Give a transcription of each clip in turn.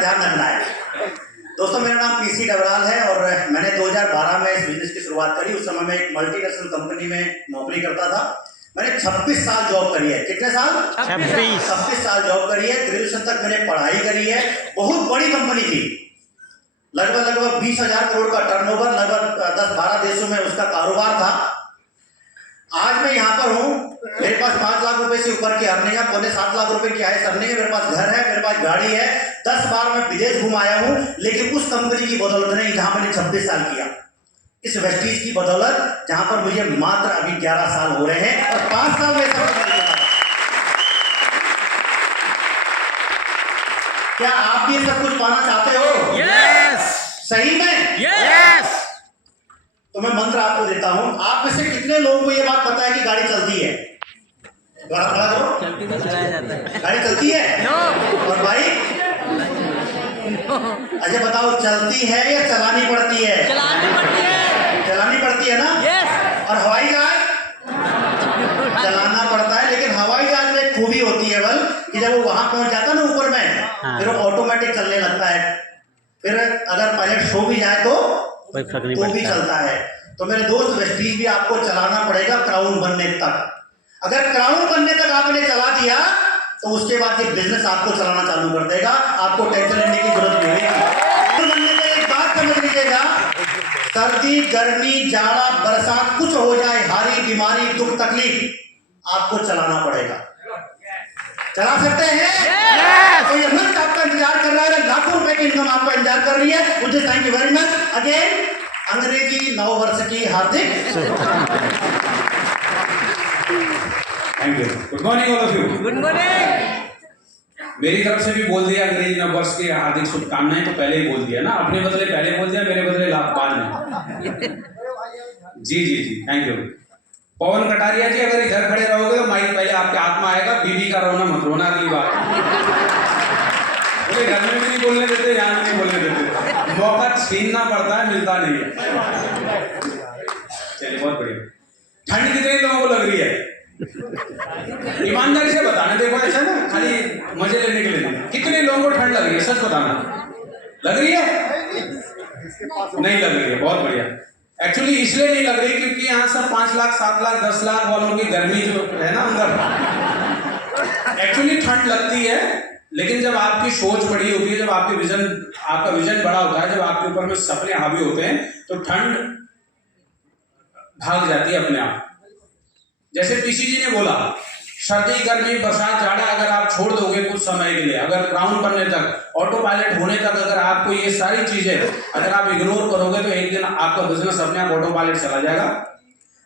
ध्यान रखना है। दोस्तों, मेरा नाम पीसी डबराल है और मैंने 2012 में इस बिजनेस की शुरुआत करी। उस समय मैं एक मल्टीनेशनल कंपनी में नौकरी करता था। मैंने 26 साल जॉब करी है। कितने साल? 26 साल जॉब करी है। ग्रेजुएशन तक मैंने पढ़ाई करी है। बहुत बड़ी कंपनी थी, लगभग 20,000 करोड़ का टर्नओवर, लगभग 10-12 देशों में उसका कारोबार था। आज मैं यहाँ पर हूँ, मेरे पास 5 लाख रुपए से ऊपर की अर्निंग है, 7.25 लाख रुपए की हाईएस्ट अर्निंग है। मेरे पास घर है, मेरे पास गाड़ी है, 10 बार मैं विदेश घूम आया हूँ, लेकिन उस कंपनी की बदौलत नहीं जहां मैंने 26 साल किया। इस वेस्टीज की बदौलत जहां पर मुझे मात्र अभी 11 साल हो रहे हैं और 5 साल में क्या आप भी सब कुछ पाना चाहते हो? यस। सही में? यस। तो मैं मंत्र आपको देता हूं। आप में से कितने लोगों को यह बात पता है कि गाड़ी चलती है? खड़ा करो। चलती में चलाया जाता है। गाड़ी चलती है? नो। और बाइक? अच्छा बताओ, चलती है या चलानी पड़ती है? चलानी पड़ती है। चलानी पड़ती है ना? यस। और हवाई जहाज चलाना पड़ता है, लेकिन हवाई जहाज में एक खूबी होती है बल कि जब वो वहां पहुंच जाता है ना ऊपर में, फिर वो ऑटोमेटिक चलने लगता है। फिर अगर पायलट सो भी जाए तो भी चलता है। तो मेरे दोस्त, वेस्टीज भी आपको चलाना पड़ेगा क्राउन बनने तक। अगर क्राउन बनने तक आपने चला दिया तो उसके बाद ये बिजनेस आपको चलाना चालू कर देगा। आपको टेंशन लेने की जरूरत नहीं होगी। बनने में एक बात समझ लीजिएगा, सर्दी, गर्मी, जाड़ा, बरसात कुछ हो जाए, हारी, बीमारी, दुख, तकलीफ, आपको चलाना पड़ेगा। चला सकते हैं? तो ये मंच आपका इंतजार कर रहा है। लाखों रुपए की इनकम आपका इंतजार कर रही है। मुझे thank you very much. Again अंग्रेजी नव वर्ष की हार्दिक thank you. Good morning all of you. Good morning. मेरी तरफ से भी बोल दिया अंग्रेजी नव वर्ष की हार्दिक शुभकामनाएं। तो पहले ही बोल दिया ना, अपने बदले पहले बोल दिया, मेरे बदले लाभ बाद में। जी जी जी, थैंक यू। पवन कटारिया जी, अगर इधर खड़े रहोगे तो माइक पहले आपके हाथ में आएगा। बीबी का रोना मत रोना अगली बार। मुझे घर में भी नहीं बोलने देते, यहाँ भी नहीं बोलने देते। मौका छीनना पड़ता है, मिलता नहीं है। चलिए, बहुत बढ़िया। ठंड कितने लोगों को लग रही है? ईमानदारी से बताना। देखो ऐसा ना, खाली मजे लेने के लिए नहीं। कितने लोगों को ठंड लग रही है? सच बताना। लग रही है? नहीं लग रही है। बहुत बढ़िया। एक्चुअली इसलिए नहीं लग रही क्योंकि यहाँ सब 5 लाख, 7 लाख, 10 लाख वालों की गर्मी जो है ना अंदर, एक्चुअली ठंड लगती है। लेकिन जब आपकी सोच बड़ी होती है, जब आपका विजन बड़ा होता है, जब आपके ऊपर में सपने हावी होते हैं, तो ठंड भाग जाती है अपने आप। जैसे पीसी जी ने बोला, सर्दी, गर्मी, बरसात, जाड़ा अगर आप छोड़ दोगे कुछ समय के लिए, अगर क्राउन बनने तक, ऑटो पायलट होने तक, अगर आपको ये सारी चीजें अगर आप इग्नोर करोगे, तो एक दिन आपका बिजनेस अपने आप ऑटो पायलट चला जाएगा।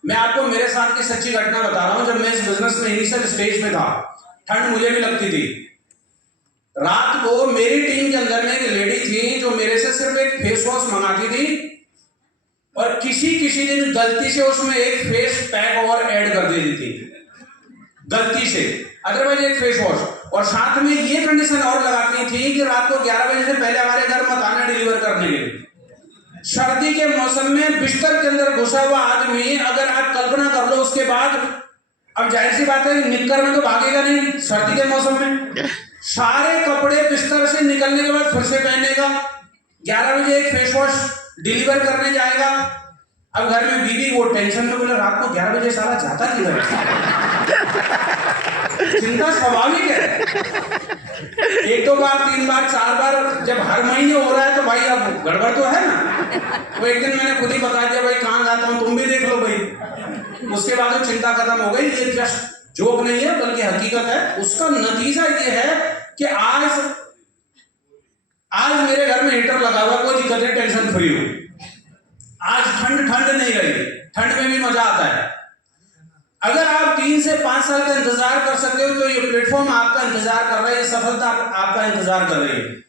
मैं आपको मेरे साथ की सच्ची घटना बता रहा हूं। जब मैं इस बिजनेस में इनिशियल स्टेज में था, ठंड मुझे भी लगती थी। रात को मेरी टीम के अंदर में एक लेडी थी जो मेरे से सिर्फ एक फेस वॉश मंगाती थी और किसी दिन गलती से उसमें एक फेस पैक और ऐड कर देती थी, गलती से। अदरवाइज एक फेस वॉश, और साथ में ये कंडीशन और लगाती थी कि रात को 11 बजे से पहले हमारे घर मत आना डिलीवर करने के लिए। सर्दी के मौसम में बिस्तर के अंदर घुसा हुआ आदमी, अगर आप कल्पना कर लो उसके बाद, अब जाहिर सी बात है निककर में तो भागेगा नहीं सर्दी के मौसम में। सारे कपड़े बिस्तर से निकलने के बाद फिर से पहनेगा। 11 बजे एक फेस वॉश डिलीवर करने जाएगा। अब घर में बीवी वो टेंशन में, बोले रात को 11 बजे सारा जाता किधर? चिंता स्वाभाविक है। 1-2 बार, 3 बार, 4 बार जब हर महीने हो रहा है तो भाई अब गड़बड़ तो है ना। वो एक दिन मैंने खुद ही बता दिया, भाई कहाँ जाता हूँ तुम भी देख लो भाई। उसके बाद वो चिंता खत्म हो गई। ये जस्ट जोक नहीं है बल्कि हकीकत है। उसका नतीजा ये है कि आज मेरे घर में हीटर लगा हुआ, कोई दिक्कत नहीं, टेंशन फ्री हूं। आज ठंड नहीं रही, ठंड में भी मजा आता है। अगर आप 3 से 5 साल का इंतजार कर सकते हो तो ये प्लेटफॉर्म आपका इंतजार कर रहा है, ये सफलता आपका इंतजार कर रही है।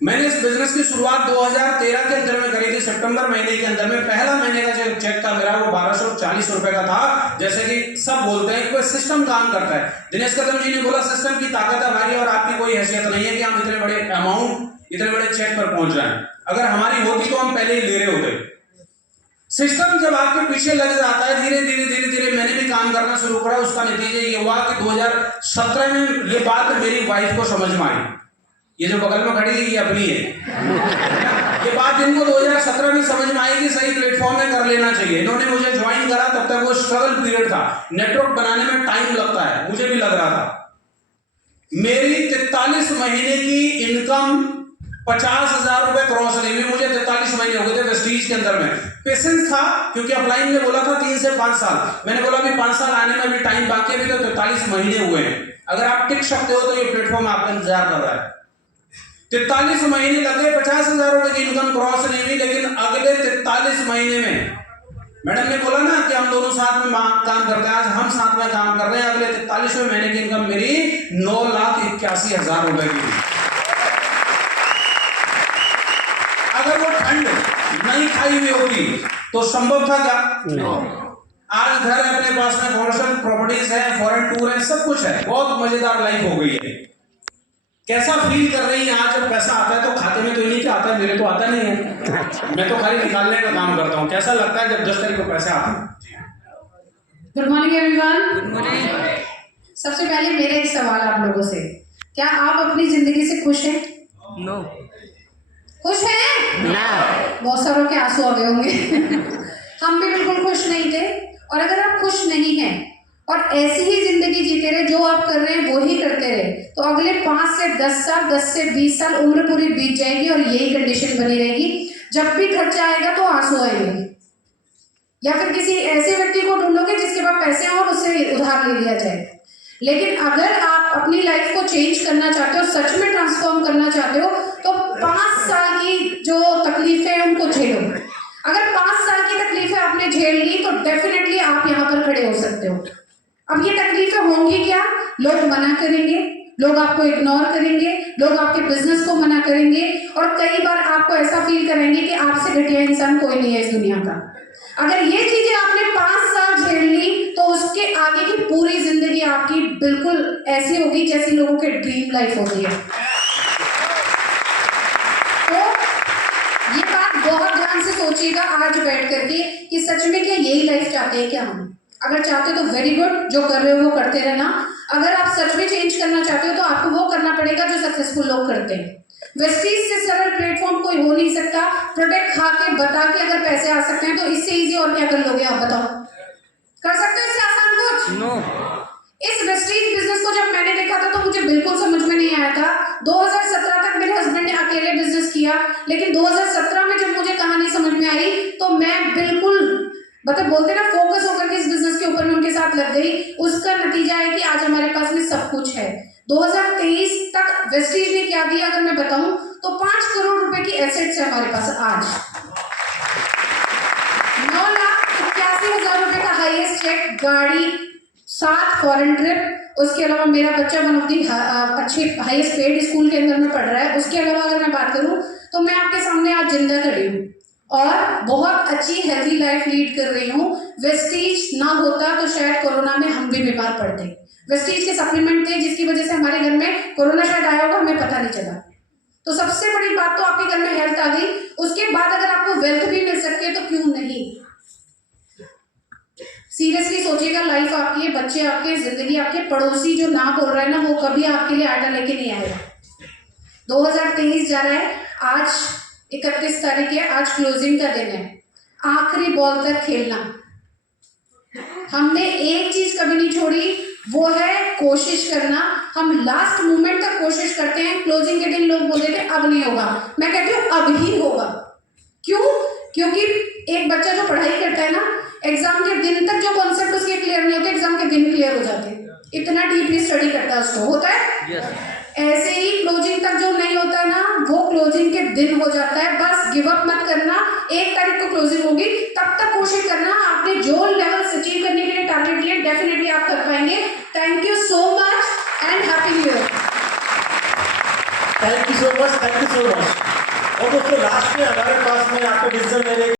मैंने इस बिजनेस की शुरुआत 2013 के अंदर में करी थी। सितंबर महीने के अंदर में पहला महीने का जो चेक था मेरा, वो 1240 रुपए का था। जैसे कि सब बोलते हैं कोई सिस्टम काम करता है। दिनेश कदम जी ने बोला सिस्टम की ताकत हमारी और आपकी कोई हैसियत नहीं है कि हम इतने बड़े अमाउंट, इतने बड़े चेक पर पहुंच रहे हैं। अगर हमारी होती तो हम पहले ही ले रहे होते। सिस्टम जब आपके पीछे लग जाता है, धीरे धीरे मैंने भी काम करना शुरू करा। उसका नतीजा ये हुआ कि 2017 में ये बात मेरी वाइफ को समझ में आई। ये जो बगल में खड़ी है ये अपनी है। ये बात इनको 2017 में समझ में आई कि सही प्लेटफॉर्म में कर लेना चाहिए। इन्होंने मुझे ज्वाइन करा, तब तक वो स्ट्रगल पीरियड था, नेटवर्क बनाने में टाइम लगता है, मुझे भी लग रहा था। मेरी 43 महीने की इनकम 50,000 रुपए क्रॉस नहीं हुई। मुझे 43 महीने हो गए थे वेस्टीज के अंदर में। पेशेंस था, क्योंकि अपलाइन ने बोला था 3 से 5 साल। मैंने बोला अभी 5 साल आने में अभी टाइम बाकी है, अभी तो 43 महीने हुए हैं। अगर आप टिक सकते हो तो ये प्लेटफॉर्म आपका इंतजार कर रहा है। 43 महीने लगे, 50,000 रुपए की इनकम क्रॉस नहीं हुई, लेकिन अगले 43 महीने में मैडम ने बोला ना कि हम दोनों साथ में काम करते हैं, आज हम साथ में काम कर रहे हैं। अगले 43वें महीने की इनकम मेरी 9,81,000 रुपए की। अगर वो ठंड नहीं खाई हुई होती तो संभव था क्या? आज घर है अपने पास में, कमर्शियल प्रॉपर्टीज है, फॉरेन टूर है, सब कुछ है, बहुत मजेदार लाइफ हो गई है। कैसा फील कर रही है आज जब पैसा आता है तो खाते में तो इन्हीं के आता है, मेरे तो आता नहीं है, मैं तो खाली निकालने का काम करता हूँ। कैसा लगता है जब 10 तारीख को पैसे आते हैं? Good morning everyone. Good morning. सबसे पहले मेरा एक सवाल आप लोगों से, क्या आप अपनी जिंदगी से खुश हैं? नो। खुश हैं? ना। बहुत सारों के आंसू आ गए होंगे। हम भी बिल्कुल खुश नहीं थे। और अगर आप खुश नहीं हैं और ऐसी ही जिंदगी जीते रहे, जो आप कर रहे हैं वो ही करते रहे, तो अगले 5 से 10 साल, 10 से 20 साल उम्र पूरी बीत जाएगी और यही कंडीशन बनी रहेगी। जब भी खर्चा आएगा तो आंसू आएंगे, या फिर किसी ऐसे व्यक्ति को ढूंढोगे जिसके पास पैसे हो और उससे उधार ले लिया जाए। लेकिन अगर आप अपनी लाइफ को चेंज करना चाहते हो, सच में ट्रांसफॉर्म करना चाहते हो, तो 5 साल की जो तकलीफें हैं उनको झेलो। अगर 5 साल की तकलीफें आपने झेल ली तो डेफिनेटली आप यहाँ पर खड़े हो सकते हो। अब ये तकलीफें होंगी क्या? लोग मना करेंगे, लोग आपको इग्नोर करेंगे, लोग आपके बिजनेस को मना करेंगे, और कई बार आपको ऐसा फील करेंगे कि आपसे घटिया इंसान कोई नहीं है इस दुनिया का। अगर ये चीजें आपने 5 साल झेल ली तो उसके आगे की पूरी जिंदगी आपकी बिल्कुल ऐसी होगी जैसी लोगों के ड्रीम लाइफ होती है। तो ये बात बहुत ध्यान से सोचिएगा आज बैठ करके कि सच में क्या यही लाइफ चाहते हैं क्या हम? अगर चाहते हो तो वेरी गुड, जो कर रहे हो वो करते रहना। अगर आप सच में चेंज करना चाहते हो तो आपको वो करना पड़ेगा जो सक्सेसफुल लोग करते हैं। वेस्टीज से सरल प्लेटफॉर्म कोई हो नहीं सकता। प्रोडक्ट खा के बता के अगर पैसे आ सकते हैं तो इससे इजी और क्या कर लोगे आप बताओ? कर सकते हो इससे आसान कुछ? नो। इस वेस्टीज बिजनेस को जब मैंने देखा था तो मुझे बिल्कुल समझ में नहीं आया था। 2017 तक मेरे हस्बैंड ने अकेले बिजनेस किया, लेकिन 2017 में जब मुझे कहानी समझ में आई तो मैं बिल्कुल मतलब बोलते ना फोकस होकर के इस बिजनेस के ऊपर में उनके साथ लग गई। उसका नतीजा है कि आज हमारे पास में सब कुछ है। 2023 तक वेस्टीज ने क्या दिया अगर मैं बताऊं तो 5 करोड़ रुपए की एसेट्स है हमारे पास आज। 9,81,000 रुपए का हाईएस्ट चेक, गाड़ी, 7 फॉरेन ट्रिप, उसके अलावा मेरा बच्चा वन ऑफ दी अच्छे हाईएस्ट पेड स्कूल के अंदर में पढ़ रहा है। उसके अलावा अगर मैं बात करूं तो मैं आपके सामने आज जिंदा खड़ी हूँ और बहुत अच्छी हेल्थी लाइफ लीड कर रही हूँ। वेस्टीज ना होता तो शायद कोरोना में हम भी बीमार पड़ते। वेस्टीज के सप्लीमेंट थे जिसकी वजह से हमारे घर में कोरोना शायद आया होगा, हमें पता नहीं चला। तो सबसे बड़ी बात तो आपके घर में हेल्थ आ गई। उसके बाद अगर आपको वेल्थ भी मिल सकती है तो क्यों नहीं? सीरियसली सोचिएगा, लाइफ आपकी है, बच्चे आपके, जिंदगी आपके। पड़ोसी जो ना बोल रहा है ना वो कभी आपके लिए आटा लेके नहीं आएगा। 2023 जा रहा है, आज 31 तारीख है, आज क्लोजिंग का दिन है। आखिरी बॉल तक खेलना। हमने एक चीज कभी नहीं छोड़ी, वो है कोशिश करना। हम लास्ट मोमेंट तक कोशिश करते हैं। क्लोजिंग के दिन लोग बोलते थे अब नहीं होगा, मैं कहती हूँ अब ही होगा। क्यों? क्योंकि एक बच्चा जो पढ़ाई करता है ना, एग्जाम के दिन तक जो कॉन्सेप्ट उसके क्लियर नहीं होते, एग्जाम के दिन क्लियर हो जाते हैं। इतना डीपली स्टडी करता है उसको, होता है। यस। ऐसे ही क्लोजिंग तक जो नहीं होता है ना, वो क्लोजिंग के दिन हो जाता है। बस गिव अप मत करना। 1 तारीख को क्लोजिंग होगी, तब तक कोशिश करना। आपने जो लेवल अचीव करने के लिए टारगेट लिए डेफिनेटली आप कर पाएंगे। Thank you so much and happy new year. Thank you so much, thank you so much. और दोस्तों लास्ट में हमारे पास में आपको डिसीजन लेने